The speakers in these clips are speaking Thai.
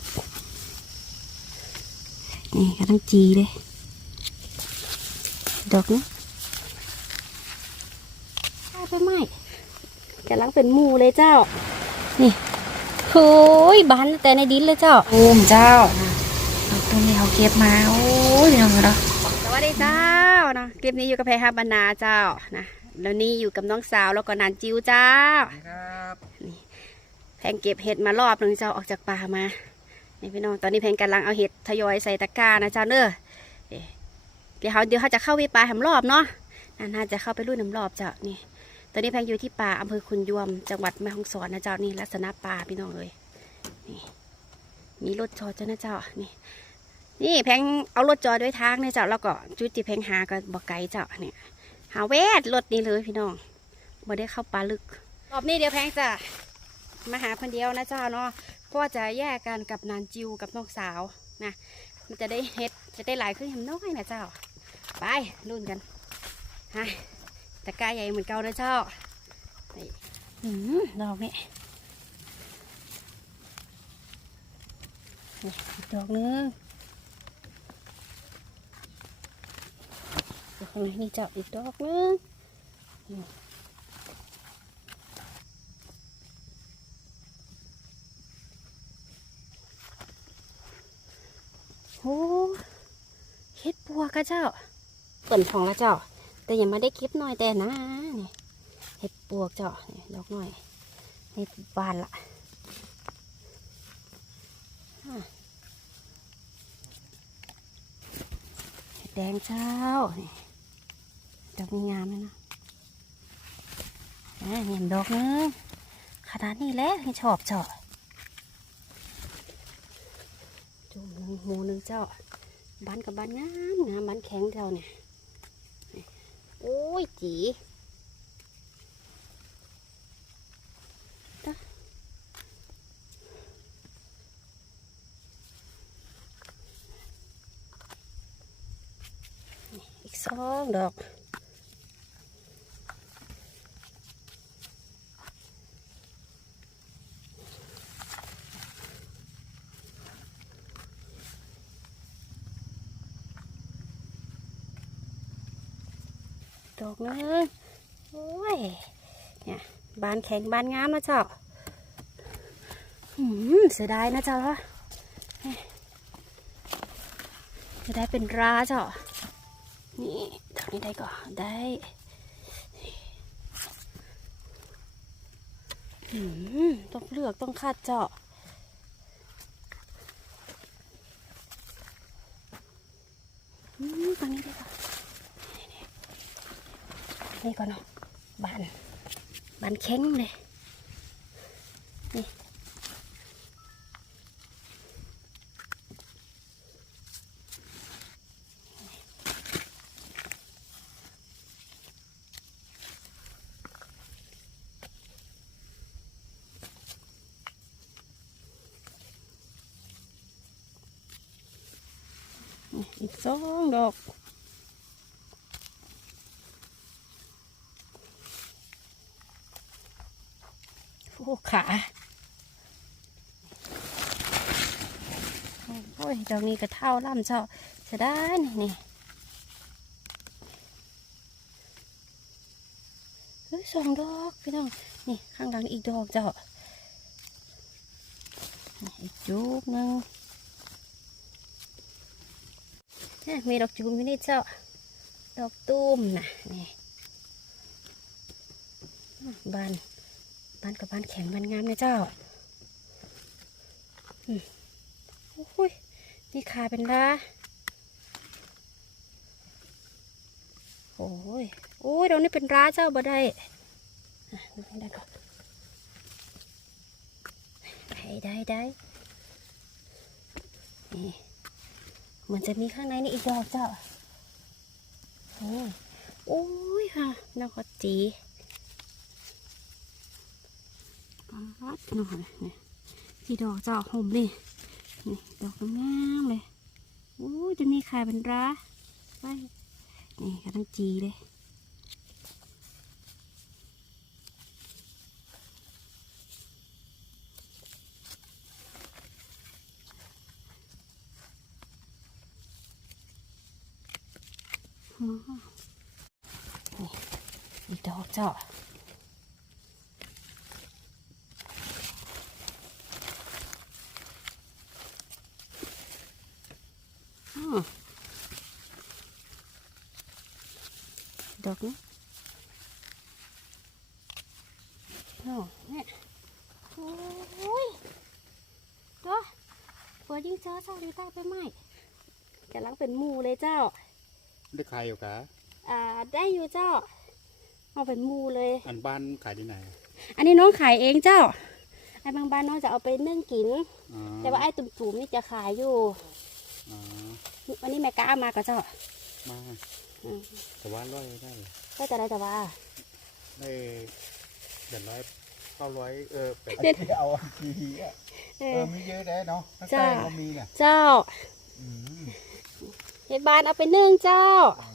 กนี่กำลังจีเลยดอกนี้เอาไปไหมกำลังเป็นหมูเลยเจ้า นี่โอ้ยบานแต่ในดินเลยเจ้าโอ้มเจ้าดอกตัวนี้เขาเก็บมา โอ้ยพี่น้องเนาะสวัสดีเจ้านะคลิปนี้อยู่กับแพรฮับบรรณาเจ้านะแล้วนี่อยู่กับน้องสาวแล้วก็นานจิวเจ้าครับแพงเก็บเห็ดมารอบหนึ่งเจ้าออกจากป่ามา นี่พี่น้องตอนนี้แพงกำลังเอาเห็ดทยอยใส่ตะกร้านะเจ้าเน้อเอ๊ะเดี๋ยวเขาเดี๋ยวเขาจะเข้าไปป่าแหมรอบเนาะน่าจะเข้าไปลุยน้ำรอบเจ้านี่ตอนนี้แพงอยู่ที่ป่าอำเภอคุนยวม จังหวัดแม่ฮ่องสอนนะเจ้านี่ลักษณะป่าพี่น้องเลยนี่มีรถจอดเจ้านะเจ้านี่นี่แพงเอารถจอดไว้ทางนะเจ้าแล้วก็จุดที่แพงหาก็บอกไกลเจ้าเนี่ยหาแวดรถนี้เลยพี่น้องไม่ได้เข้าป่าลึกรอบนี้เดี๋ยวแพงจะมาหาคนเดียวนะเจ้าเนาะ พราะว่าจะแยกกันกับนานจิวกับน้องสาวนะมันจะได้เฮ็ดจะได้หลายขึ้นยำน้อยนะเจ้า ไปรุ่นกันฮะตะกร้าใหญ่เหมือนเก่านะเจ้านี่หืมดอกนี่นี่อีกดอกหนึงเดี๋ยวข้างในนี่เจ้าอีกดอกหนึง โอ้ เฮ็ดปัวกะเจ้าเปิ่นทองละเจ้า แต่ยังไม่ได้เก็บหน่อยแต่นะนี่เฮ็ดปวกเจ้านี่ดอกหน่อยเฮ็ดบานละอะเฮ็ดแดงเจ้านี่ดอกมีงามเลยนะอะเห็นดอกนึงขนาดนี้แหล้วให้ชอบเจ้าจุ่มหนึ่งหมูหนึ่งเจ้า บ้านกับบ้านงามงามบ้านแข็งเราเนี่ยโอ้ยจีอีกสองดอก ดอกนึงโอ้ยเนี่ยบ้านแข็งบ้านงามนะเจ้าหืมเสียดายนะเจ้าละนี่เสียดายเป็นราเจ้านี่ดอกนี้ได้ก่อนได้หืมต้องเลือกต้องคัดเจาะอืมตรงนี้ได้ก่อ นี่ก่อนเนาะบานบานแข็งเลยนี่นี่อีกสองดอก ขาโอ้ยดอกนี้ก็เท่าล่ำเจ้าจะได้นี่นี่เฮ้ยสองดอกพี่น้องนี่ข้างหลังอีกดอกเจ้าอีกจุกหนึงเนี่ยมีดอกจูมอยู่นี่เจ้าดอกตุ้มนะนี่บาน บ้านกับบ้านแข็งบ้านงามนะเจ้าอืมโอ้ยนี่ขาเป็นราโอ้ยโอ้ยเรานี่เป็นร้าเจ้าบ่ได้ดูได้ก่อนได้ได้ได้นี่เหมือนจะมีข้างในนี่อีกดอกเจ้า โอ้ยโอ้ยค่ะน้องขอจี พี่น้อยนี่ที่ดอกจะออกหอมเลยนี่ดอกก็งามเลยอู้ยตัวนี้ขายเป็นร้าไปนี่กำลังจีเลยนี่ดอกเจ้า ดอกนี้โอ้เนี่ยโอ้ยตัวตัวยิ่งเจอเจ้าดีใต้ไปไหมกำลังเป็นหมูเลยเจ้า ได้ขายอยู่กะอ่า ได้อยู่เจ้า เอาเป็นหมูเลย อันบ้านขายที่ไหน อันนี้น้องขายเองเจ้าไอ้บางบ้านน้องจะเอาไปนึ่งกินอ๋อแต่ว่าไอ้ตุ่มๆนี่จะขายอยู่อ๋อ วันนี้แม่ก้ามากับเจ้ามาอืมแต่ว่าร้อยได้ก็จะได้แต่ว่าได้เดือนร้อยเก้าร้อยเออแปดเด็ดเอาทีอะเอเอออมีเยอะได้เนาะนักจ้าแตงก็มีเนี่ยเจ้าอืมเฮ็ดบานเอาไปนึ่งเจ้าอ๋อ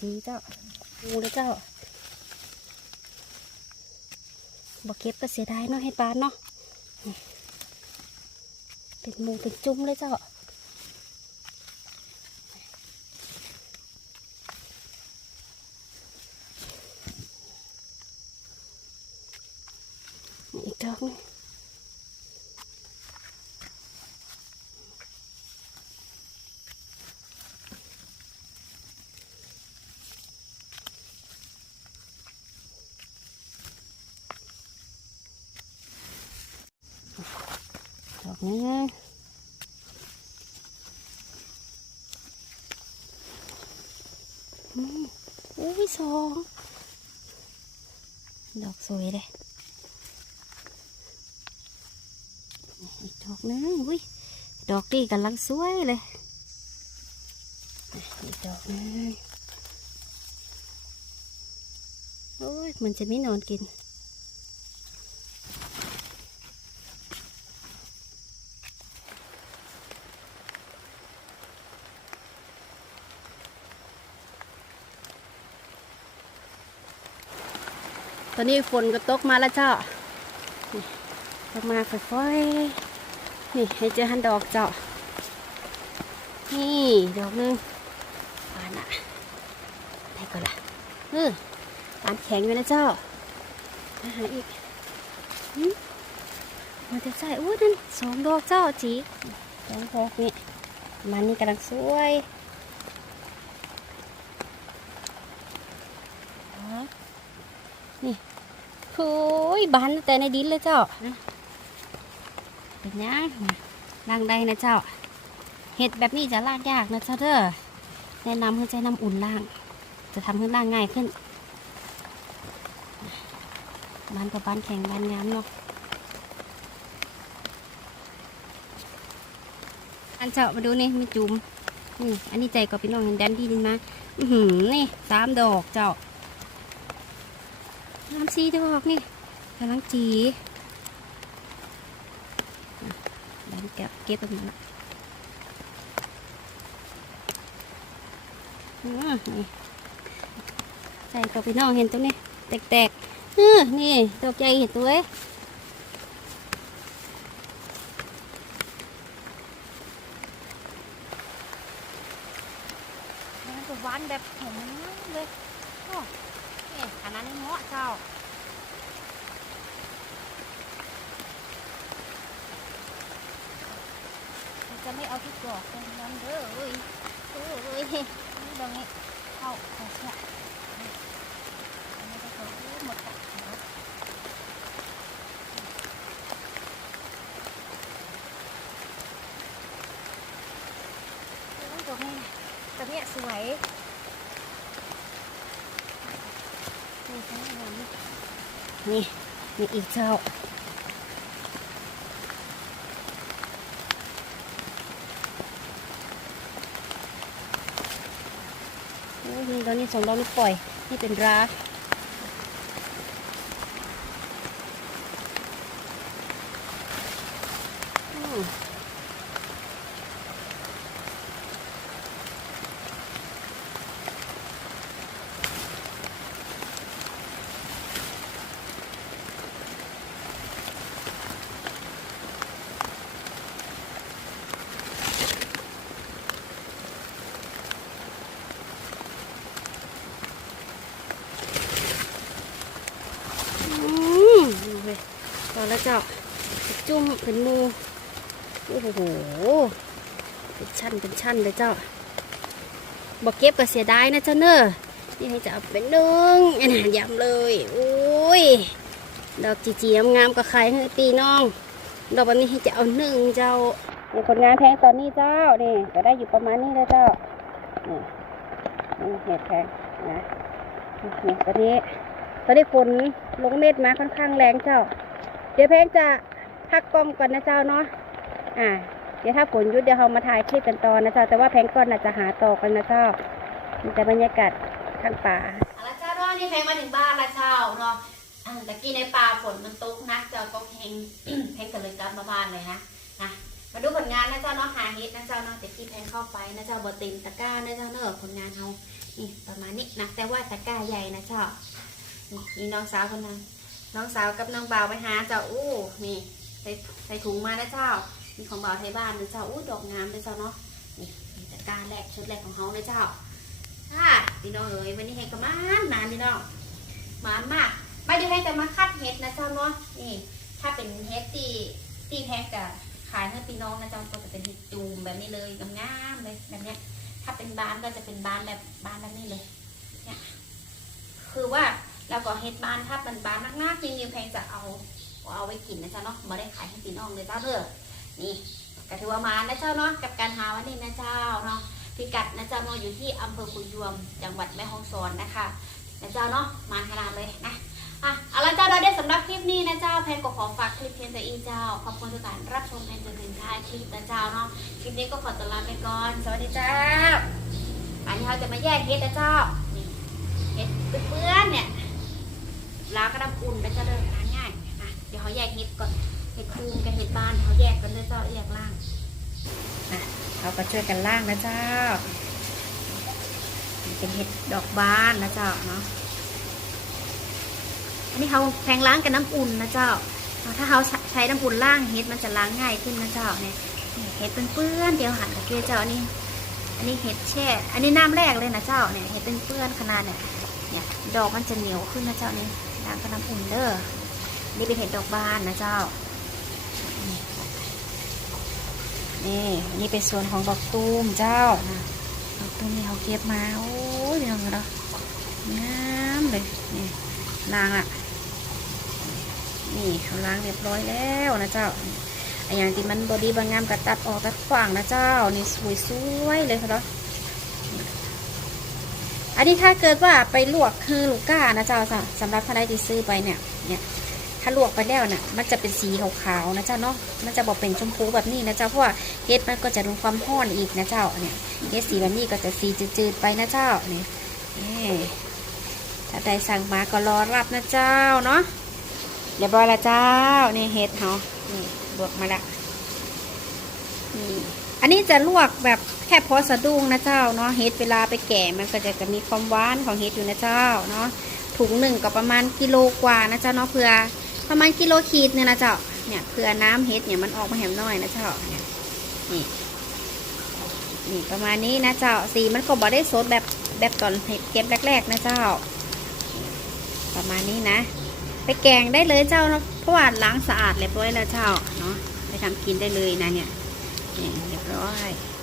ดีเจ้า ดูเลยเจ้าบอกเก็บก็เสียดายเนาะให้ปลานเนาะเป็นมูเป็นจุ้มเลยเจ้า อีกดอกหนึงดอก นี้อืมอุ้ยสองดอกสวยเลยอีกดอกนึงอุ้ยดอกดีกำลังสวยเลยอีกดอกนึงโอ้ยมันจะไม่นอนกิน ตอนนี้ฝนก็ตกมาแล้วเจ้าลงมาค่อยๆ นี่ให้เจอหันดอกเจ้า นี่ดอกหนึงปานอะได้ก่อนละเออปานแข็งอยู่นะเจ้ามาหาอีกมันจะใส่อุ้นั่นสองดอกเจ้าจีสองดอกนี่มันนี่กำลังสวยอ๋อนี่ โอ้ยบานแต่ในดินเลยเจ้า เป็นยังล่างได้นะเจ้า เห็ดแบบนี้จะล่างยากนะเจ้าเด้อ แนะนำให้ใจน้ำอุ่นล่าง จะทำให้ล่างง่ายขึ้นบ้านกับบ้านแข็งบ้านงามเนาะอันเจ้ามาดูนี่มีจุ่มนี่อันนี้ใจก็พี่น้องเห็นแดนดีดินมา อือหือนี่สามดอกเจ้าามสี่ดอกนี่กำลังจีแล้วเก็บเก็บตรงนั้นละอืมนี่ใส่กับพี่น้องเห็นตรงนี้ แตกๆเออนี่ดอกใหญ่เห็นตัวเอ้ยมันจะหวานแบบหอมเลยโอันนั้นเหมาะเจ้าจะไม่เอาที่กรอกตรงนั้นเด้อเอ้ยเอ้ยเอ้ยนี่ตรงนี้เข้าเข้าเสียนี่อันนี้ก็ตัวหมดแล้วเนาะโอ้ยตรงนี้ตรงนี้สวย นี่ทั้งนั้นนี่อีกเจ้าโอ้ยนี่ตอนนี้สองดอกนี่ปล่อย นี่เป็นราอืม เจ้าจุ่มเป็นมูโอ้โหเป็นชั้นเป็นชั้นเลยเจ้าบอกเก็บก็เสียดายนะเจ้าเนอะนี่ให้จะเอาเป็นนึ่งอันนั้นยำเลยโอ้ยดอกจีจีงามๆก็ขายให้ปีน้อง ดอกแบบนี้ให้จะเอาหนึ่งเจ้านี่ผลงานแพงตอนนี้เจ้านี่ก็ได้อยู่ประมาณนี้แล้วเจ้านี่นี่เห็ดแพงนะนี่ตอนนี้ตอนนี้ฝนลงเม็ดมาค่อนข้างแรงเจ้า เดี๋ยวแพงจะพักกล้องก่อนนะเจ้าเนาะ อ่า เดี๋ยวถ้าฝนยุดเดี๋ยวเรามาถ่ายคลิปกันต่อนนะเจ้า แต่ว่าแพงก่อนน่าจะหาต่อกันนะเจ้ามันจะบรรยากาศข้างป่าอาละเจ้าเนาะนี่แพงมาถึงบ้านละเจ้าเนาะตะกี้ในป่าฝนมันตกนะเจ้าก็แพงแพงก็เลยกลับมาบ้านเลยนะนะมาดูผลงานนะเจ้าเนาะหาเฮ็ดนะเจ้าเนาะแต่ที่แพงเข้าไปนะเจ้าบอติมตะกร้านะเจ้าเนาะผลงานเรานี่ประมาณนี้นะแต่ว่าตะกร้าใหญ่นะเจ้านี่มีน้องสาวคนนั้น น้องสาวกับน้องบ่าวไปหาเจ้าอู้นี่ใส่ใส่ถุงมานะเจ้า มีของบ่าวไทยบ้านนะเจ้าอู้ดอกงามเลยเจ้าเนาะนี่มีตะกร้าแรกชุดแรกของเขาเลยเจ้าค่ะพี่น้องเอ๋ยวันนี้ให้กระมานนานพี่น้องมานมากไม่ได้ให้แต่มาคัดเห็ดนะเจ้าเนาะนี่ถ้าเป็นเฮ็ดตีตีแพงกับขายให้พี่น้องนะเจ้าก็จะเป็นเห็ดจูมแบบนี้เลยงามเลยแบบเนี้ยถ้าเป็นบ้านก็จะเป็นบ้านแบบบ้านแบบนี้เลยเนี่ยคือว่า เราก็เฮ็ดบานถ้าเป็นบานมากๆจริงๆแพงจะเอาเอาไว้กินนะเจ้าเนาะม่ได้ขายให้พี่น้องเลยเจ้าเด้อนี่ก็ถือว่ามานะเจ้าเนาะกับการหาวันนี้นะเจ้าเนาะพิกัดนะเจ้าเนาะอยู่ที่อำเภอคุยวม จังหวัดแม่ฮ่องสอนนะคะนะเจ้าเนาะมาขนาดเลยนะอะเอาละเจ้าเราได้สำหรับคลิปนี้นะเจ้าแพงก็ขอฝากคลิปเพียงแต่อีเจ้าขอบคุณทุกการรับชมแพงจนถึงท้ายคลิปนะเจ้าเนาะคลิปนี้ก็ขอตัวลาไปก่อนสวัสดีเจ้าอันนี้เราจะมาแยกเฮ็ดนะเจ้านี่เฮ็ดเปื้อนเนี่ย ล้างกระดำอุ่นไปจะเดินทานง่ายอะเดี๋ยวเขาแยกเห็ดก่อนเห็ดคูมกับเห็ดบานเขาแยกกันเลยเจ้าแยกล่างอะเขาก็ช่วยกันล่างนะเจ้าเป็นเห็ดดอกบานนะเจ้าเนาะอันนี้เขาแพงล้างกับน้ำอุ่นนะเจ้า ถ้าเขาใช้น้ำอุ่นล่างเห็ดมันจะล้างง่ายขึ้นนะเจ้าเนี่ยเห็ดเป็นเปื้อนๆเดี๋ยวหันตะเกียบเจ้าอันนี้ อันนี้เห็ดแช่ อันนี้น้ำแรกเลยนะเจ้าเนี่ยเห็ดเป็นเปื้อนขนาดเนี่ยเนี่ยดอกมันจะเหนียวขึ้นนะเจ้านี่ ล้างกับน้ำอุ่นเด้อนี่เป็นเห็ดดอกบานนะเจ้า นี่นี่เป็นส่วนของดอกตูมเจ้าดอกตูมนี่เขาเก็บมา โอ้ยพี่น้องเนาะงามเลยนี่ล้างละนี่เขาล้างเรียบร้อยแล้วนะเจ้าไอ้ย่างที่มันบอดี้บางงามก็ตัดออกตัดขวางนะเจ้า นี่สวยๆเลยค่ะเนาะ นนี้ถ้าเกิดว่าไปลวกคือลูกก้านะเจ้าสำสำหรับท่านใดที่ซื้อไปเนี่ยเนี่ยถ้าลวกไปแล้วน่ะมันจะเป็นสีขาวๆนะเจ้าเนาะมันจะบอกเป็นชมพูแบบนี้นะเจ้าเพราะว่าเห็ดมันก็จะโดนความร้อนอีกนะเจ้าเนี่ยเห็ดสีแบบนี้ก็จะสีจืดๆไปนะเจ้าเนี่ยถ้าใดสั่งมาก็รอรับนะเจ้าเนาะเรียบร้อยแล้วเจ้านี่เห็ดเขานี่ลวกมาละนี่ อันนี้จะลวกแบบแค่พอสะดุ้งนะเจ้าเนาะเฮ็ดเวลาไปแก่มันก็จะจะมีความหวานของเฮ็ดอยู่นะเจ้าเนาะถุงหนึ่งก็ประมาณกิโลกว่านะเจ้าเนาะเพื่อประมาณกิโลขีดเนี่ยนะเจ้าเนี่ยเพื่อน้ำเฮ็ดเนี่ยมันออกมาแหมน้อยนะเจ้าเนี่ยนี่นี่ประมาณนี้นะเจ้าสีมันก็บ่ได้สดแบบแบบตอนเห็ดเก็บแรก ๆ นะเจ้า ประมาณนี้นะ ไปแกงได้เลยเจ้าเนาะเพราะว่าล้างสะอาดเรียบร้อยแล้วเจ้าเนาะไปทำกินได้เลยนะเนี่ย Right.